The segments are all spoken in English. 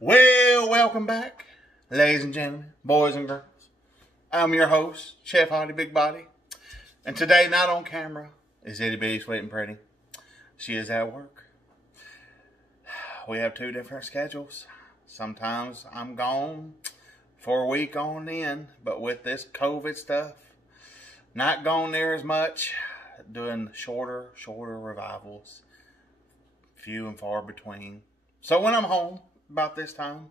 Well, welcome back, ladies and gentlemen, boys and girls. I'm your host, Chef Hottie Big Body. And today, not on camera, is Itty Bitty Sweet and Pretty. She is at work. We have two different schedules. Sometimes I'm gone for a week on end, but with this COVID stuff, not gone there as much, doing shorter revivals, few and far between. So when I'm home, about this time,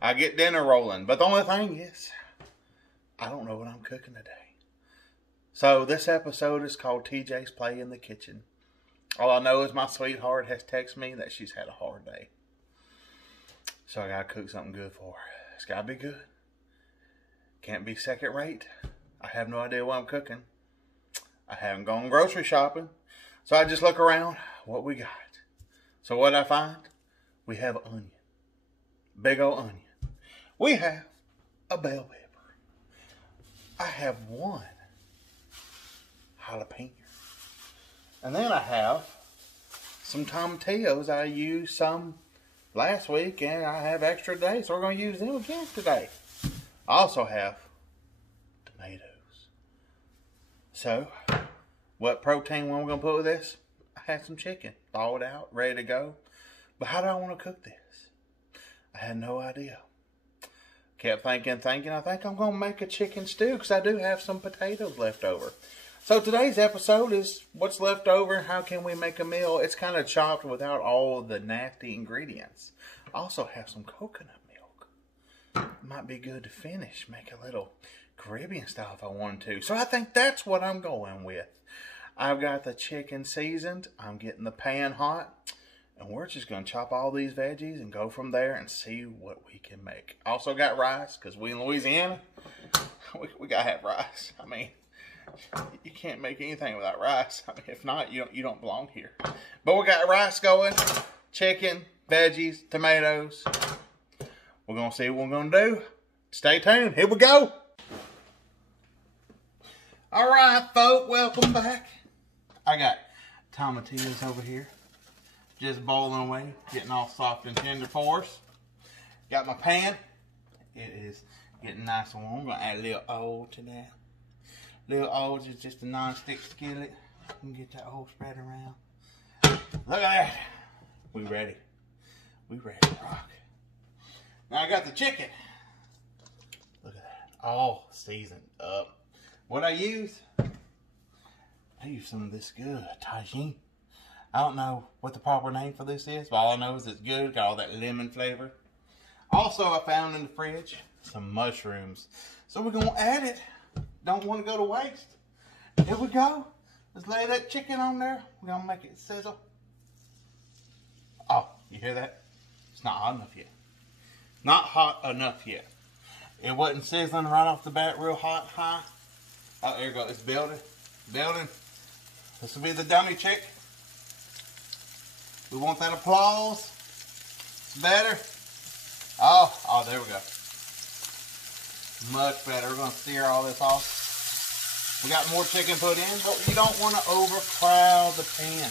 I get dinner rolling. But the only thing is, I don't know what I'm cooking today. So this episode is called TJ's Play in the Kitchen. All I know is my sweetheart has texted me that she's had a hard day. So I gotta cook something good for her. It's gotta be good. Can't be second rate. I have no idea what I'm cooking. I haven't gone grocery shopping. So I just look around what we got. So what I find? We have onion. Big old onion. We have a bell pepper. I have one jalapeno. And then I have some tomatillos. I used some last week and I have extra today, so we're going to use them again today. I also have tomatoes. So, what protein one we're going to put with this? I had some chicken. Thawed out, ready to go. But how do I want to cook this? I had no idea. Kept thinking. I think I'm going to make a chicken stew because I do have some potatoes left over. So today's episode is what's left over and how can we make a meal. It's kind of chopped without all the nasty ingredients. I also have some coconut milk. Might be good to finish. Make a little Caribbean style if I wanted to. So I think that's what I'm going with. I've got the chicken seasoned. I'm getting the pan hot. And we're just going to chop all these veggies and go from there and see what we can make. Also got rice, because we in Louisiana, we got to have rice. I mean, you can't make anything without rice. I mean, if not, you don't belong here. But we got rice going, chicken, veggies, tomatoes. We're going to see what we're going to do. Stay tuned. Here we go. All right, folks, welcome back. I got tomatillos over here. Just boiling away, getting all soft and tender for us. Got my pan. It is getting nice and warm. I'm going to add a little oil to that. Little oil is just a non-stick skillet. You can get that oil spread around. Look at that. We ready. We ready to rock. Now I got the chicken. Look at that. All seasoned up. What I use some of this good Tajin. I don't know what the proper name for this is, but all I know is it's good. Got all that lemon flavor. Also, I found in the fridge some mushrooms. So we're going to add it. Don't want to go to waste. Here we go. Let's lay that chicken on there. We're going to make it sizzle. Oh, you hear that? It's not hot enough yet. Not hot enough yet. It wasn't sizzling right off the bat real hot, high. Oh, there you go. It's building. Building. This will be the dummy chick. We want that applause. It's better. Oh, there we go. Much better. We're going to sear all this off. We got more chicken put in, but you don't want to overcrowd the pan.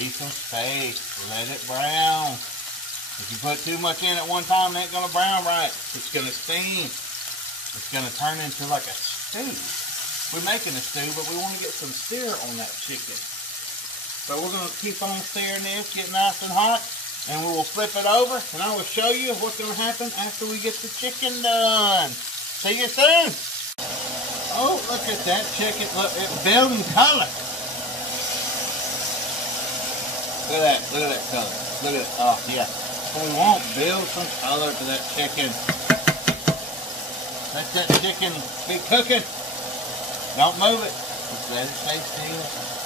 Leave some space. Let it brown. If you put too much in at one time, it ain't going to brown right. It's going to steam. It's going to turn into like a stew. We're making a stew, but we want to get some sear on that chicken. So we're going to keep on stirring this, get nice and hot, and we will flip it over, and I will show you what's going to happen after we get the chicken done. See you soon. Oh, look at that chicken. Look, it's building color. Look at that. Look at that color. Look at it. Oh, yeah. So we want build some color to that chicken. Let that chicken be cooking. Don't move it. Just let it stay still.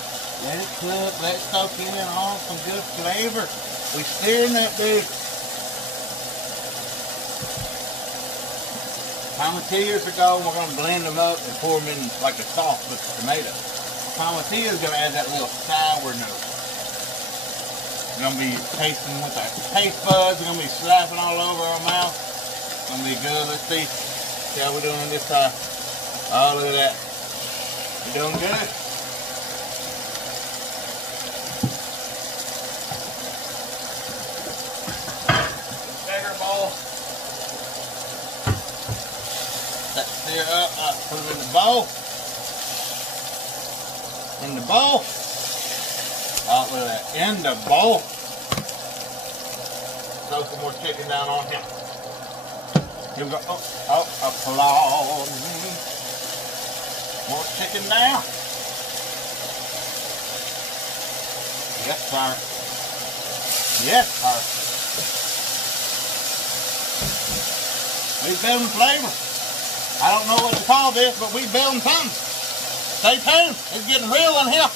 Let it cook, let it soak in all some good flavor. We stirring that dude. Tomatillos are going. We're going to blend them up and pour them in like a sauce with the tomato. Tomatillos are going to add that little sour note. We're going to be tasting with our taste buds. We're going to be slapping all over our mouth. It's going to be good. Let's see how we're doing this time. Oh, look at that. We're doing good. here up, put it in the bowl. In the bowl. Oh, look at that. In the bowl. Throw some more chicken down on him. Here we go. Oh, applaud me. More chicken down. Yes, sir. Yes, sir. We building flavor. I don't know what to call this, but we building something. Stay tuned. It's getting real in here.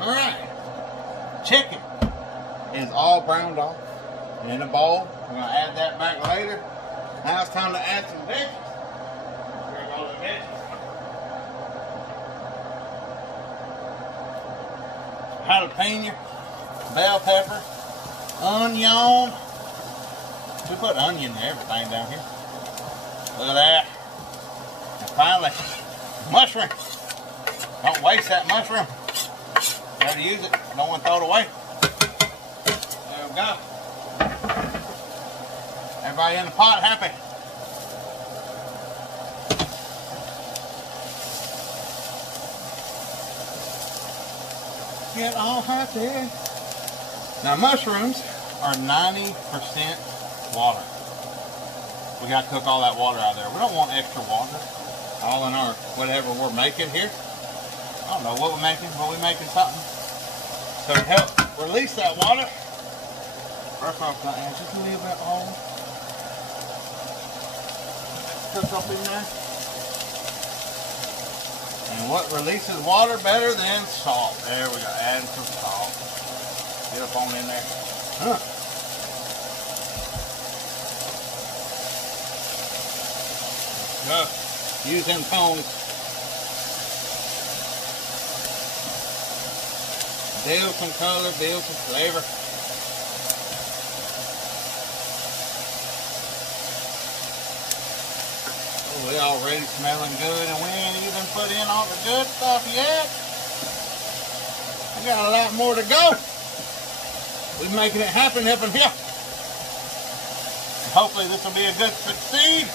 All right. Chicken is all browned off in a bowl. We're going to add that back later. Now it's time to add some veggies. Grab all the veggies. Jalapeno, bell pepper, onion. We put onion in everything down here. Look at that. And finally, mushroom. Don't waste that mushroom. Gotta use it. Don't want to throw it away. There we go. Everybody in the pot happy. Get all happy. Now mushrooms are 90% water. We gotta cook all that water out of there. We don't want extra water. All in our whatever we're making here. I don't know what we're making, but we're making something. So to help release that water, first off, I'm gonna add just a little bit of oil. Cook up in there. And what releases water better than salt? There we go, adding some salt. Get up on in there. Huh. Go. Use them tongs. Build some color, build some flavor. Oh, we're already smelling good and we ain't even put in all the good stuff yet. I got a lot more to go. We're making it happen up in here. And hopefully this will be a good succeed.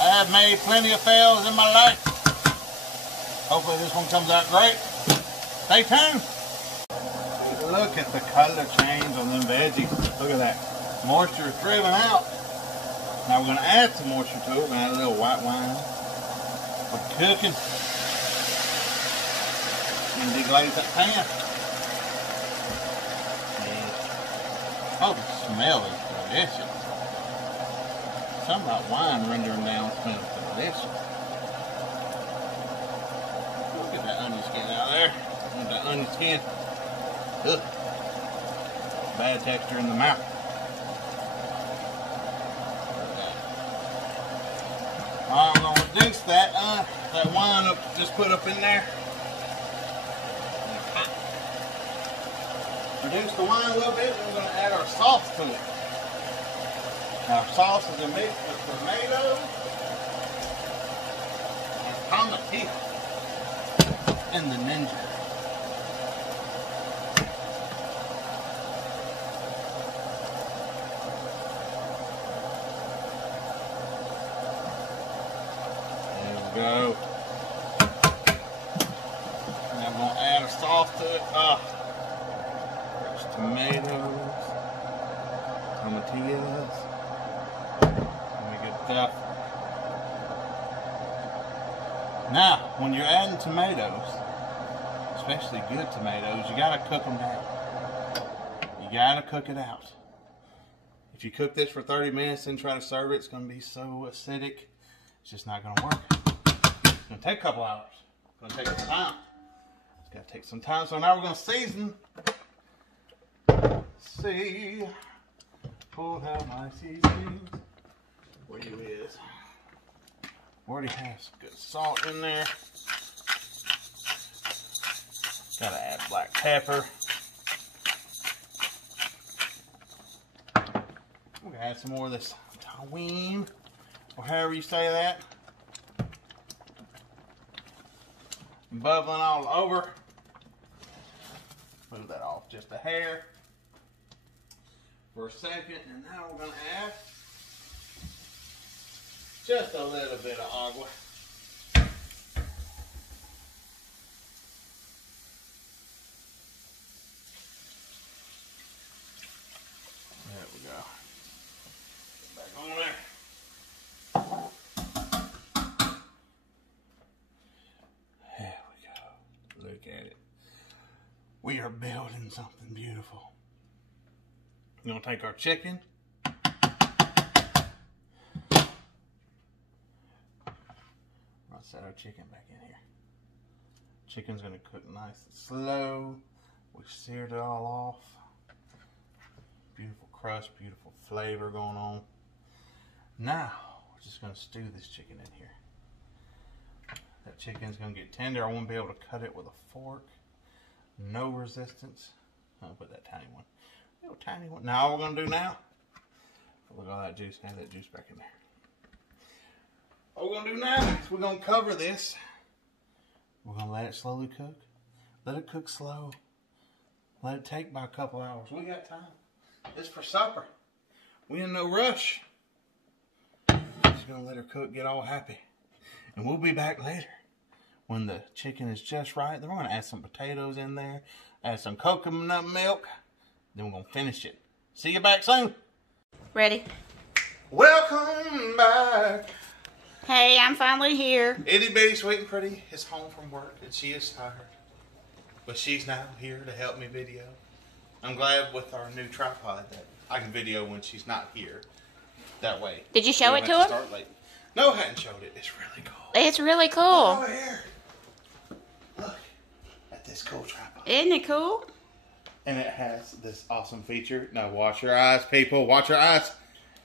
I have made plenty of fails in my life. Hopefully this one comes out great. Stay tuned. Look at the color change on them veggies. Look at that. Moisture is driven out. Now we're going to add some moisture to it. We're going to add a little white wine. We're cooking. And deglaze that pan. Yeah. Oh, the smell is delicious. Something about wine rendering down smells delicious. Look at that onion skin out there. Look at that onion skin. Ugh. Bad texture in the mouth. I'm going to reduce that wine up, just put up in there. Reduce the wine a little bit, and we're going to add our sauce to it. Our sauce is a mix of tomatoes and tomatillo and the Ninja. Go. And I'm going to add a sauce to it. Fresh tomatoes, tomatillos. Really good stuff. Now, when you're adding tomatoes, especially good tomatoes, you got to cook them down. You got to cook it out. If you cook this for 30 minutes and try to serve it, it's going to be so acidic. It's just not going to work. It's going to take a couple hours. It's going to take some time. It's got to take some time. So now we're going to season. See. Pull out my seasonings. Where you is? Already have some good salt in there. Got to add black pepper. We're going to add some more of this tahine, or however you say that. Bubbling all over. Move that off just a hair. for a second, and now we're going to add just a little bit of agua. There we go. Back on there. There we go. Look at it. We are building something beautiful. We're going to take our chicken. I'll set our chicken back in here. Chicken's going to cook nice and slow. We seared it all off. Beautiful crust, beautiful flavor going on. Now, we're just going to stew this chicken in here. That chicken's going to get tender. I won't be able to cut it with a fork. No resistance. I'll put that tiny one. Little tiny one. Now, all we're going to do now, look at all that juice. Add that juice back in there. All we're going to do now is we're going to cover this. We're going to let it slowly cook. Let it cook slow. Let it take by a couple hours. We got time. It's for supper. We in no rush. Just going to let her cook, get all happy. And we'll be back later when the chicken is just right. Then we're going to add some potatoes in there. Add some coconut milk. Then we're going to finish it. See you back soon. Ready? Welcome back. Hey, I'm finally here. Itty Bitty Sweet and Pretty is home from work and she is tired. But she's now here to help me video. I'm glad with our new tripod that I can video when she's not here. That way. Did you show it to him? Start late. No, I hadn't showed it. It's really cool. It's really cool. Look over here. Look at this cool tripod. Isn't it cool? And it has this awesome feature. Now watch your eyes, people. Watch your eyes.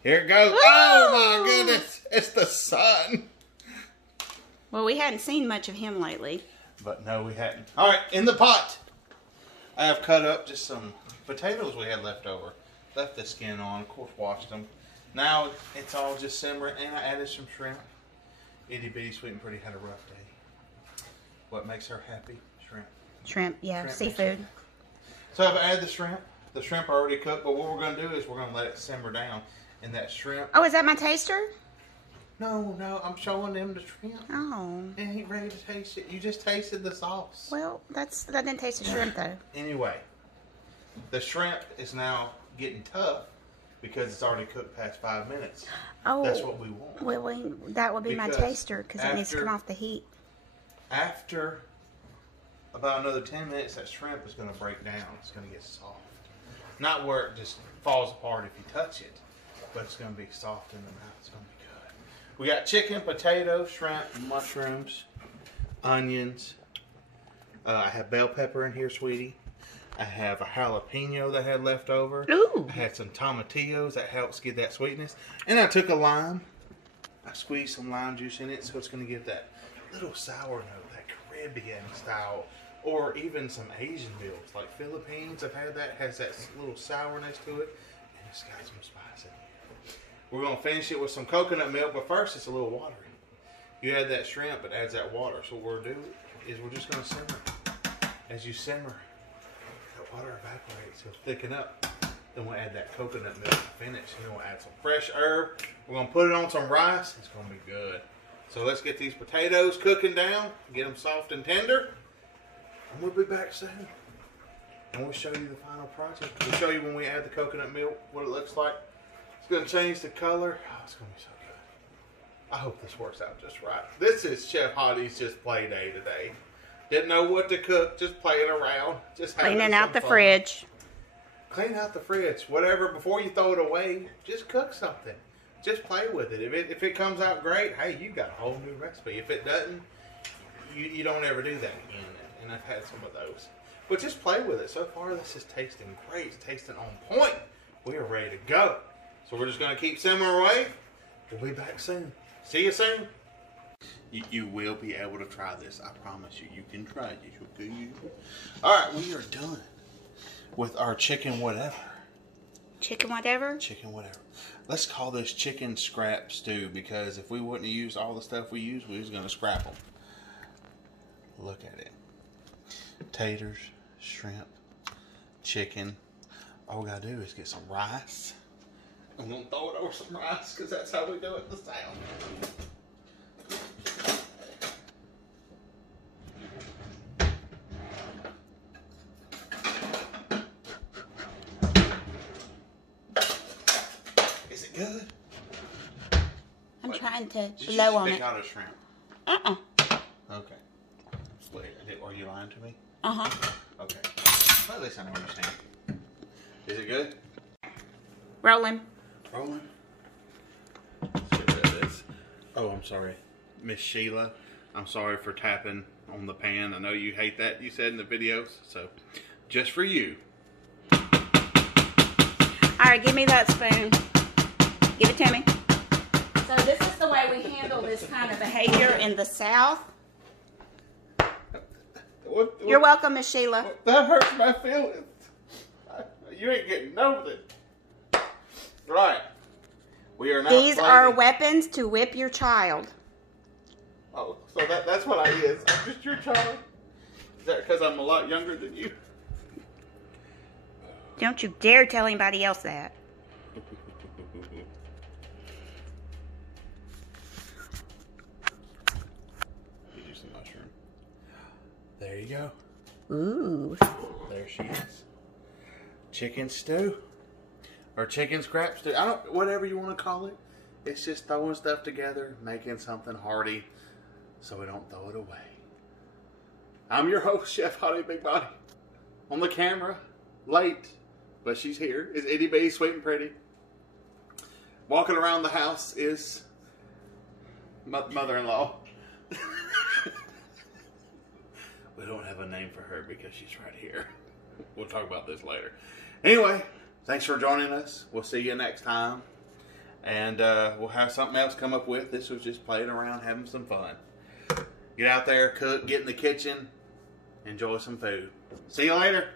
Here it goes. Woo! Oh my goodness. It's the sun. Well, we hadn't seen much of him lately. But no, we hadn't. All right, in the pot, I have cut up just some potatoes we had left over. Left the skin on, of course, washed them. Now it's all just simmering, and I added some shrimp. Itty Bitty Sweet and Pretty had a rough day. What makes her happy? Shrimp. Shrimp, yeah, Shrimp seafood. So I've added the shrimp. The shrimp are already cooked, but what we're going to do is we're going to let it simmer down. And that shrimp... Oh, is that my taster? No, I'm showing them the shrimp. Oh. And he ready to taste it. You just tasted the sauce. Well, that didn't taste the shrimp, though. Anyway, the shrimp is now getting tough because it's already cooked past 5 minutes. Oh. That's what we want. Well, that would be my Because taster because it needs to come off the heat. After about another 10 minutes, that shrimp is going to break down. It's going to get soft. Not where it just falls apart if you touch it, but it's going to be soft in the mouth. It's going to be good. We got chicken, potatoes, shrimp, mushrooms, onions. I have bell pepper in here, sweetie. I have a jalapeno that I had left over. Ooh. I had some tomatillos that helps give that sweetness. And I took a lime. I squeezed some lime juice in it, so it's going to give that little sour note, that Caribbean style, or even some Asian meals like Philippines. I've had that, has that little sourness to it, and it's got some spice in it. We're going to finish it with some coconut milk, but first it's a little watery. You add that shrimp, it adds that water. So what we're doing is we're just going to simmer. As you simmer, that water evaporates, it'll thicken up. Then we'll add that coconut milk to finish. And then we'll add some fresh herb. We're going to put it on some rice. It's going to be good. So let's get these potatoes cooking down, get them soft and tender. And we'll be back soon. And we'll show you the final project. We'll show you when we add the coconut milk, what it looks like. It's going to change the color. Oh, it's going to be so good. I hope this works out just right. This is Chef Hottie's just play day today. Didn't know what to cook, just playing around. Just Cleaning out the fun. fridge. Clean out the fridge. Whatever, before you throw it away, just cook something. Just play with it. If it comes out great, hey, you got a whole new recipe. If it doesn't, you don't ever do that again. And I've had some of those. But just play with it. So far, this is tasting great. It's tasting on point. We are ready to go. So we're just going to keep simmering away. We'll be back soon. See you soon. You will be able to try this. I promise you. You can try it. Okay? Alright, we are done with our chicken whatever. Chicken whatever? Chicken whatever. Let's call this chicken scrap stew, because if we wouldn't have used all the stuff we used, we was going to scrap them. Look at it. Taters, shrimp, chicken, all we gotta do is get some rice. I'm gonna throw it over some rice because that's how we do it in the South. Is it good? I'm trying to Did you blow on pick it. out a shrimp? Okay. Wait, are you lying to me? Okay. Well, at least I don't understand. Is it good? Rolling. Rolling. Let's get rid of this. Oh, I'm sorry. Miss Sheila, I'm sorry for tapping on the pan. I know you hate that, you said in the videos. So, just for you. Alright, give me that spoon. Give it to me. So this is the way we handle this kind of behavior in the South. You're welcome, Miss Sheila. That hurts my feelings. You ain't getting over it. Right. We are now These are planning. weapons to whip your child. Oh, so that's what I is. I'm just your child. Is that because I'm a lot younger than you? Don't you dare tell anybody else that. Get you some mushroom. There you go. Ooh. There she is. Chicken stew. Or chicken scrap stew. Whatever you want to call it. It's just throwing stuff together, making something hearty so we don't throw it away. I'm your host, Chef Hottie Big Body. On the camera, late, but she's here, is Itty Bitty Sweet and Pretty. Walking around the house is mother-in-law. We don't have a name for her because she's right here. We'll talk about this later. Anyway, thanks for joining us. We'll see you next time. And we'll have something else come up with. This was just playing around, having some fun. Get out there, cook, get in the kitchen, enjoy some food. See you later.